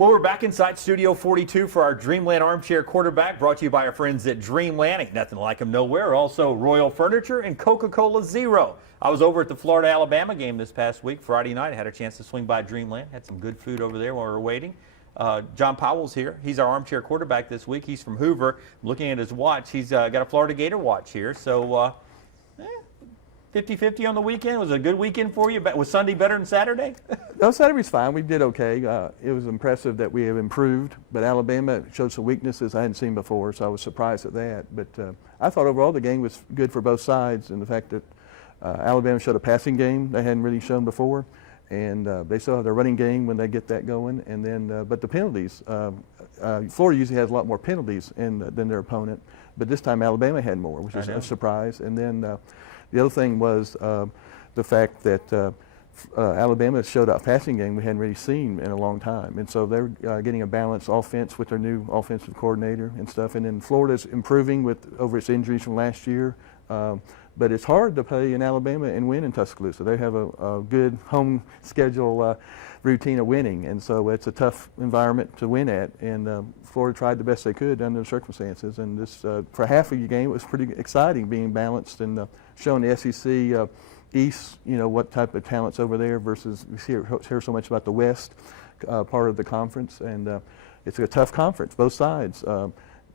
Well, we're back inside Studio 42 for our Dreamland Armchair Quarterback, brought to you by our friends at Dreamland. Ain't nothing like them nowhere. Also, Royal Furniture and Coca-Cola Zero. I was over at the Florida-Alabama game this past week, Friday night. I had a chance to swing by Dreamland. Had some good food over there while we were waiting. John Powell's here. He's our Armchair Quarterback this week. He's from Hoover. I'm looking at his watch. He's got a Florida Gator watch here. So, 50-50 on the weekend. Was it a good weekend for you? Was Sunday better than Saturday? No, Saturday's fine. We did okay. It was impressive that we have improved, but Alabama showed some weaknesses I hadn't seen before, so I was surprised at that. But I thought overall the game was good for both sides, and the fact that Alabama showed a passing game they hadn't really shown before, and they still have their running game when they get that going. And then, but the penalties, Florida usually has a lot more penalties than their opponent, but this time Alabama had more, which was a surprise. And then the other thing was the fact that Alabama showed a passing game we hadn't really seen in a long time. And so they're getting a balanced offense with their new offensive coordinator and stuff. And then Florida's improving over its injuries from last year. But it's hard to play in Alabama and win in Tuscaloosa. They have a good home schedule routine of winning, and so it's a tough environment to win at. And Florida tried the best they could under the circumstances. And this, for half of the game, it was pretty exciting, being balanced and showing the SEC East, what type of talent's over there versus we hear so much about the West part of the conference. And it's a tough conference, both sides.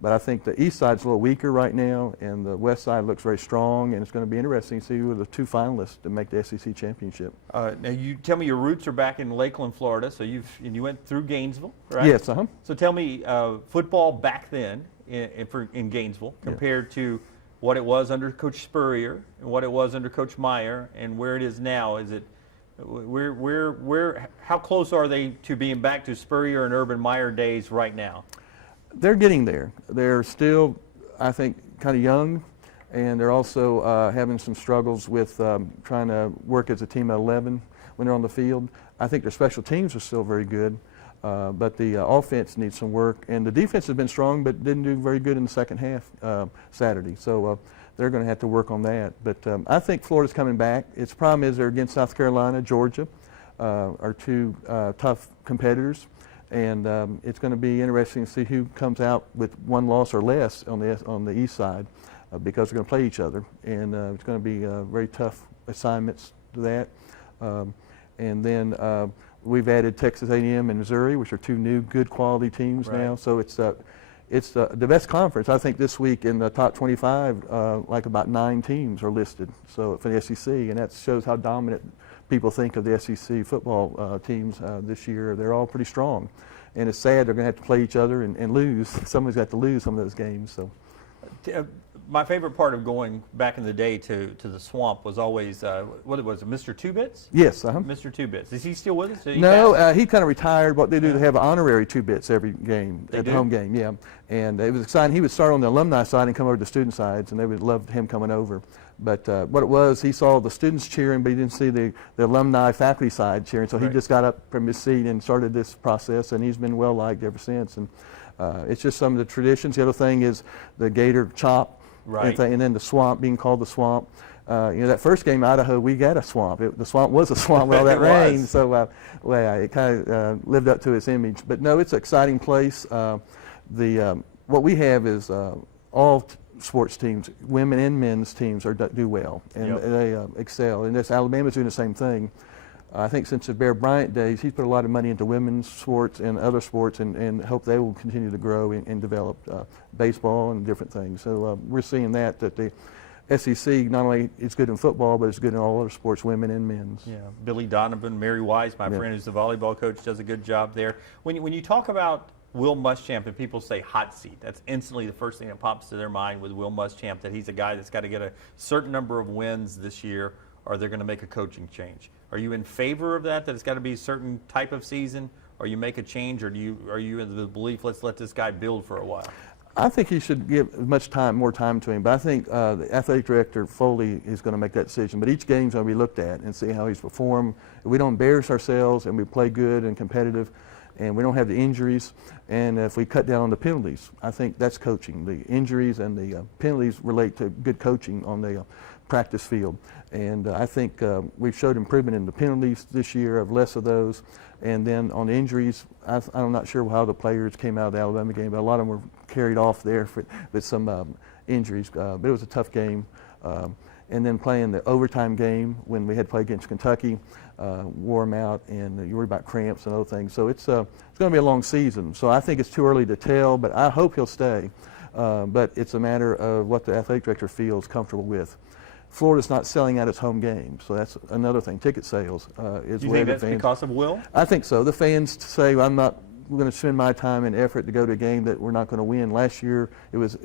But I think the East side's a little weaker right now, and the West side looks very strong, and it's going to be interesting to see who are the two finalists to make the SEC championship. Now, you tell me your roots are back in Lakeland, Florida, so you went through Gainesville, right? Yes, So tell me, football back then in Gainesville compared to what it was under Coach Spurrier and what it was under Coach Meyer and where it is now. Is it how close are they to being back to Spurrier and Urban Meyer days right now? They're getting there. They're still, I think, kind of young, and they're also having some struggles with trying to work as a team of 11 when they're on the field. I think their special teams are still very good, but the offense needs some work. And the defense has been strong, but didn't do very good in the second half Saturday. So they're going to have to work on that. But I think Florida's coming back. Its problem is they're against South Carolina, Georgia, are two tough competitors. And it's going to be interesting to see who comes out with one loss or less on the East side because they're going to play each other. And it's going to be very tough assignments to that. And then we've added Texas A&M and Missouri, which are two new good quality teams now. So it's the best conference. I think this week in the top 25, like about 9 teams are listed. So for the SEC, and that shows how dominant people think of the SEC football teams this year. They're all pretty strong. And it's sad they're going to have to play each other and lose. Somebody's got to lose some of those games. So, my favorite part of going back in the day to the Swamp was always, what was it, Mr. Two Bits? Yes. Mr. Two Bits. Is he still with us? No, he kind of retired. What they do, they have honorary 2 bits every game, the home game, yeah. And it was exciting. He would start on the alumni side and come over to the student sides, and they would love him coming over. But what it was, he saw the students cheering, but he didn't see the alumni faculty side cheering. So he just got up from his seat and started this process, and he's been well-liked ever since. And it's just some of the traditions. The other thing is the Gator chop, and then the Swamp, being called the Swamp. That first game, Idaho, we got a swamp. The swamp was a swamp with all that rain. So it kind of lived up to its image. But no, it's an exciting place. What we have is all sports teams, women and men's teams, do well, and they excel. And Alabama's doing the same thing. I think since the Bear Bryant days, he's put a lot of money into women's sports and other sports, and hope they will continue to grow and develop baseball and different things. So we're seeing that the SEC not only is good in football, but it's good in all other sports, women and men's. Yeah, Billy Donovan, Mary Wise, my friend who's the volleyball coach, does a good job there. When you talk about Will Muschamp and people say hot seat, that's instantly the first thing that pops to their mind with Will Muschamp, that he's a guy that's got to get a certain number of wins this year or they're going to make a coaching change. Are you in favor of that it's got to be a certain type of season, or you make a change, or are you in the belief, let's let this guy build for a while? I think he should give more time to him, but I think the athletic director, Foley, is going to make that decision. But each game's going to be looked at and see how he's performed. If we don't embarrass ourselves and we play good and competitive, and we don't have the injuries, and if we cut down on the penalties, I think that's coaching. The injuries and the penalties relate to good coaching on the practice field. And I think we've showed improvement in the penalties this year, of less of those. And then on injuries, I'm not sure how the players came out of the Alabama game, but a lot of them were carried off there with some injuries. But it was a tough game. And then playing the overtime game when we had to play against Kentucky, wore them out, and you worry about cramps and other things. So it's going to be a long season. So I think it's too early to tell, but I hope he'll stay. But it's a matter of what the athletic director feels comfortable with. Florida's not selling out its home games, so that's another thing. Ticket sales is Do you where think the that's fans. because of Will? I think so. The fans say, I'm not going to spend my time and effort to go to a game that we're not going to win. Last year, it was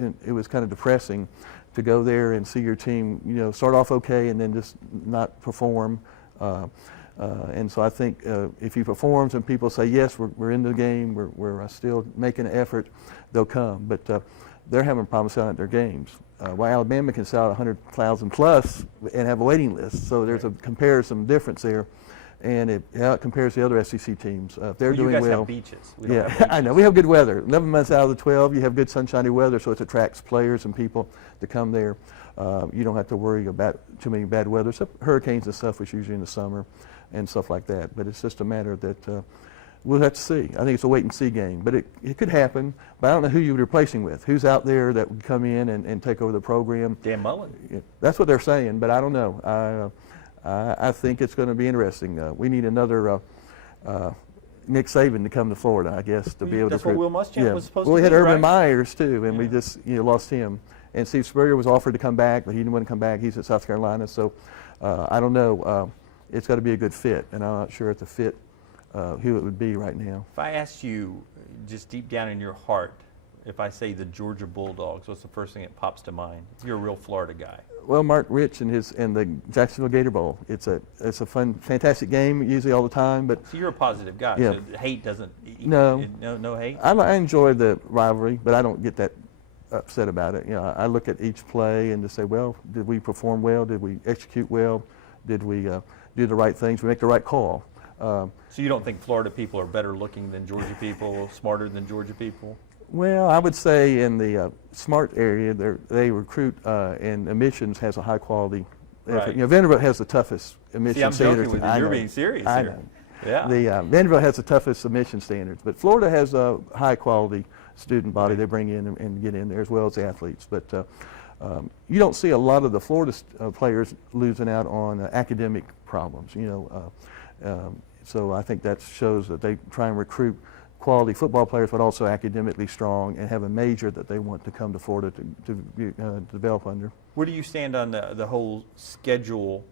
kind of depressing to go there and see your team, start off okay and then just not perform. And so I think if he performs and people say, yes, we're in the game, we're still making an effort, they'll come. But they're having problems selling out their games. While Alabama can sell out 100,000 plus and have a waiting list. So there's a comparison difference there. And it compares to the other SEC teams. If they're doing you guys well. have beaches. We don't Yeah, have beaches. I know. We have good weather. 11 months out of the 12, you have good sunshiny weather, so it attracts players and people to come there. You don't have to worry about too many bad weather, except hurricanes and stuff, which usually in the summer and stuff like that. But it's just a matter that we'll have to see. I think it's a wait-and-see game. But it could happen. But I don't know who you're replacing with. Who's out there that would come in and take over the program? Dan Mullen. Yeah, that's what they're saying, but I don't know. I think it's going to be interesting. We need another Nick Saban to come to Florida, I guess, to be able That's to. what Will Muschamp was supposed to we had do, Urban right? Myers too, and we just lost him. And Steve Spurrier was offered to come back, but he didn't want to come back. He's at South Carolina, so I don't know. It's got to be a good fit, and I'm not sure at the fit who it would be right now. If I asked you, just deep down in your heart, if I say the Georgia Bulldogs, what's the first thing that pops to mind? You're a real Florida guy. Well, Mark Rich and the Jacksonville Gator Bowl. It's a fun, fantastic game usually all the time. But So you're a positive guy. Yeah. So hate doesn't. No. No hate. I enjoy the rivalry, but I don't get that upset about it. I look at each play and just say, well, did we perform well? Did we execute well? Did we do the right things? We make the right call. So you don't think Florida people are better looking than Georgia people, smarter than Georgia people? Well, I would say in the smart area, they recruit, and admissions has a high quality effort. Right. Vanderbilt has the toughest admission See, I'm standards. joking with you. I You're know. being serious I here. know. Yeah. The Vanderbilt has the toughest admission standards, but Florida has a high quality student body they bring in and get in there, as well as the athletes. But you don't see a lot of the Florida players losing out on academic problems. So I think that shows that they try and recruit quality football players, but also academically strong, and have a major that they want to come to Florida to develop under. Where do you stand on the whole schedule,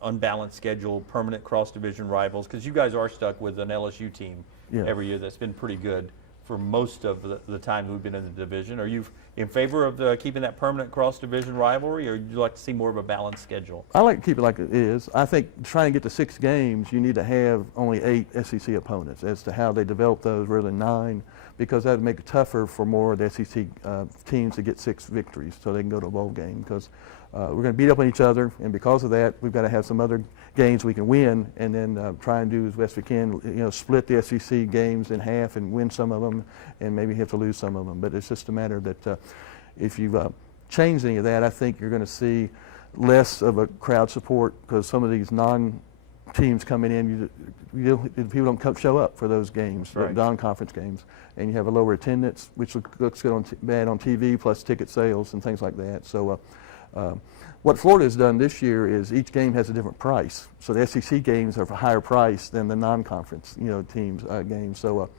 unbalanced schedule, permanent cross-division rivals? Because you guys are stuck with an LSU team every year that's been pretty good for most of the time we've been in the division. Are you in favor of keeping that permanent cross-division rivalry, or would you like to see more of a balanced schedule? I like to keep it like it is. I think trying to get to 6 games, you need to have only 8 SEC opponents. As to how they develop those rather than 9, because that would make it tougher for more of the SEC teams to get 6 victories so they can go to a bowl game. Because we're going to beat up on each other, and because of that, we've got to have some other games we can win, and then try and do as best we can. Split the SEC games in half and win some of them, and maybe have to lose some of them. But it's just a matter that if you change any of that, I think you're going to see less of a crowd support, because some of these non-teams coming in, people don't show up for those games, Right. the non-conference games, and you have a lower attendance, which looks good bad on TV, plus ticket sales and things like that. So. What Florida has done this year is each game has a different price. So the SEC games are for higher price than the non-conference, teams games. So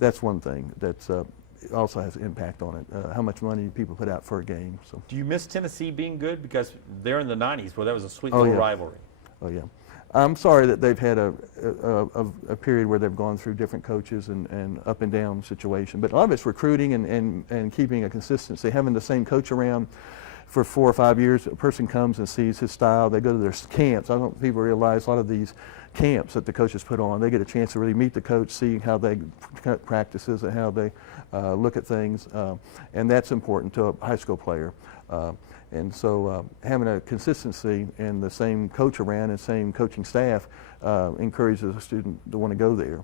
that's one thing that also has an impact on it. How much money people put out for a game. So. Do you miss Tennessee being good? Because they're in the 90s, where that was a sweet little rivalry. Oh yeah. I'm sorry that they've had a period where they've gone through different coaches and up and down situation. But a lot of it's recruiting and keeping a consistency, having the same coach around for 4 or 5 years. A person comes and sees his style. They go to their camps. I don't think people realize a lot of these camps that the coaches put on, they get a chance to really meet the coach, see how they practices and how they look at things, and that's important to a high school player. And so having a consistency and the same coach around and same coaching staff encourages a student to want to go there,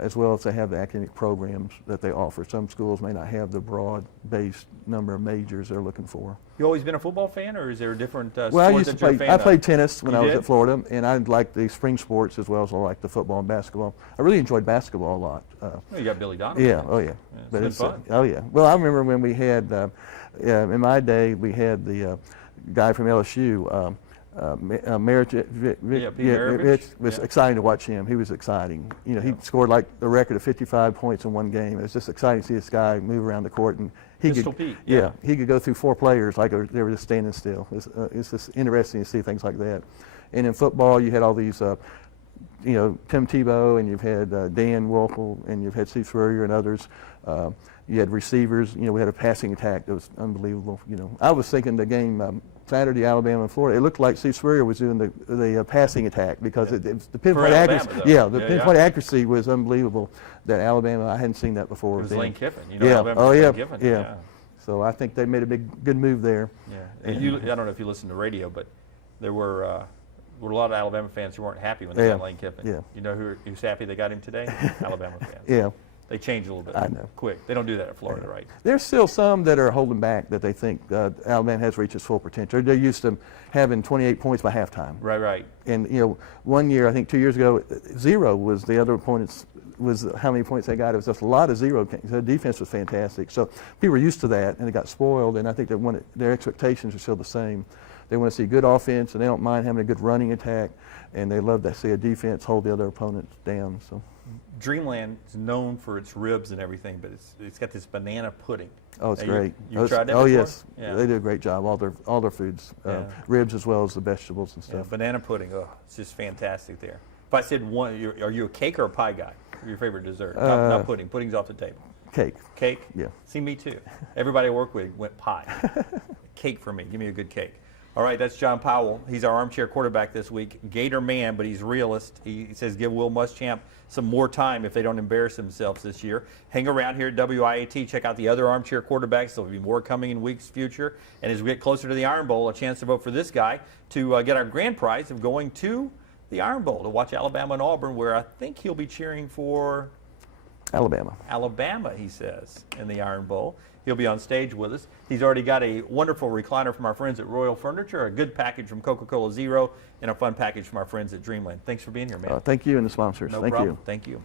as well as they have the academic programs that they offer. Some schools may not have the broad-based number of majors they're looking for. You always been a football fan, or is there a different Well, sport I used that to you're a play. fan I played of? tennis when You I was did? at Florida, and I liked the spring sports as well as I liked the football and basketball. I really enjoyed basketball a lot. Well, you got Billy Donovan. Yeah, oh yeah. It's But been fun. Oh yeah. Well, I remember when we had, in my day, we had the guy from LSU, It was exciting to watch him. He was exciting. You know, he scored like a record of 55 points in one game. It was just exciting to see this guy move around the court, and Pistol Pete. he could go through 4 players like they were just standing still. It's just interesting to see things like that. And in football, you had all these, you know, Tim Tebow, and you've had Dan Wolfel, and you've had Steve Spurrier and others. You had receivers. You know, we had a passing attack that was unbelievable. You know, I was thinking the game Saturday, Alabama and Florida. It looked like Steve Spurrier was doing the passing attack because the pinpoint accuracy. Yeah, the pinpoint accuracy was unbelievable. That Alabama, I hadn't seen that before. It was Lane Kiffin. You know, Alabama Lane Kiffin. Yeah. So I think they made a good move there. Yeah. And I don't know if you listen to radio, but there were a lot of Alabama fans who weren't happy when they got Lane Kiffin. Yeah. You know who's happy they got him today? Alabama fans. Yeah. They change a little bit. I know. Quick. They don't do that at Florida, right? There's still some that are holding back that they think Alabama has reached its full potential. They're used to having 28 points by halftime. Right. And you know, one year, I think 2 years ago, 0 was the other opponents. Was how many points they got. It was just a lot of 0 games. The defense was fantastic. So people were used to that, and they got spoiled. And I think their expectations are still the same. They want to see good offense, and they don't mind having a good running attack, and they love to see a defense hold the other opponents down. So. Dreamland is known for its ribs and everything, but it's got this banana pudding. Oh, it's great. You tried that Oh, before? yes. Yeah. They do a great job. All their foods, ribs as well as the vegetables and Yeah, stuff. banana pudding. Oh, it's just fantastic there. If I said one, are you a cake or a pie guy? Your favorite dessert? Not pudding. Pudding's off the table. Cake. Cake? Yeah. See, me too. Everybody I work with went pie. Cake for me. Give me a good cake. All right, that's John Powell. He's our armchair quarterback this week. Gator man, but he's realist. He says give Will Muschamp some more time if they don't embarrass themselves this year. Hang around here at WIAT. Check out the other armchair quarterbacks. There'll be more coming in weeks future. And as we get closer to the Iron Bowl, a chance to vote for this guy to get our grand prize of going to the Iron Bowl to watch Alabama and Auburn, where I think he'll be cheering for Alabama, he says, in the Iron Bowl. He'll be on stage with us. He's already got a wonderful recliner from our friends at Royal Furniture, a good package from Coca-Cola Zero, and a fun package from our friends at Dreamland. Thanks for being here, man. Thank you and the sponsors. No Thank problem. you. Thank you.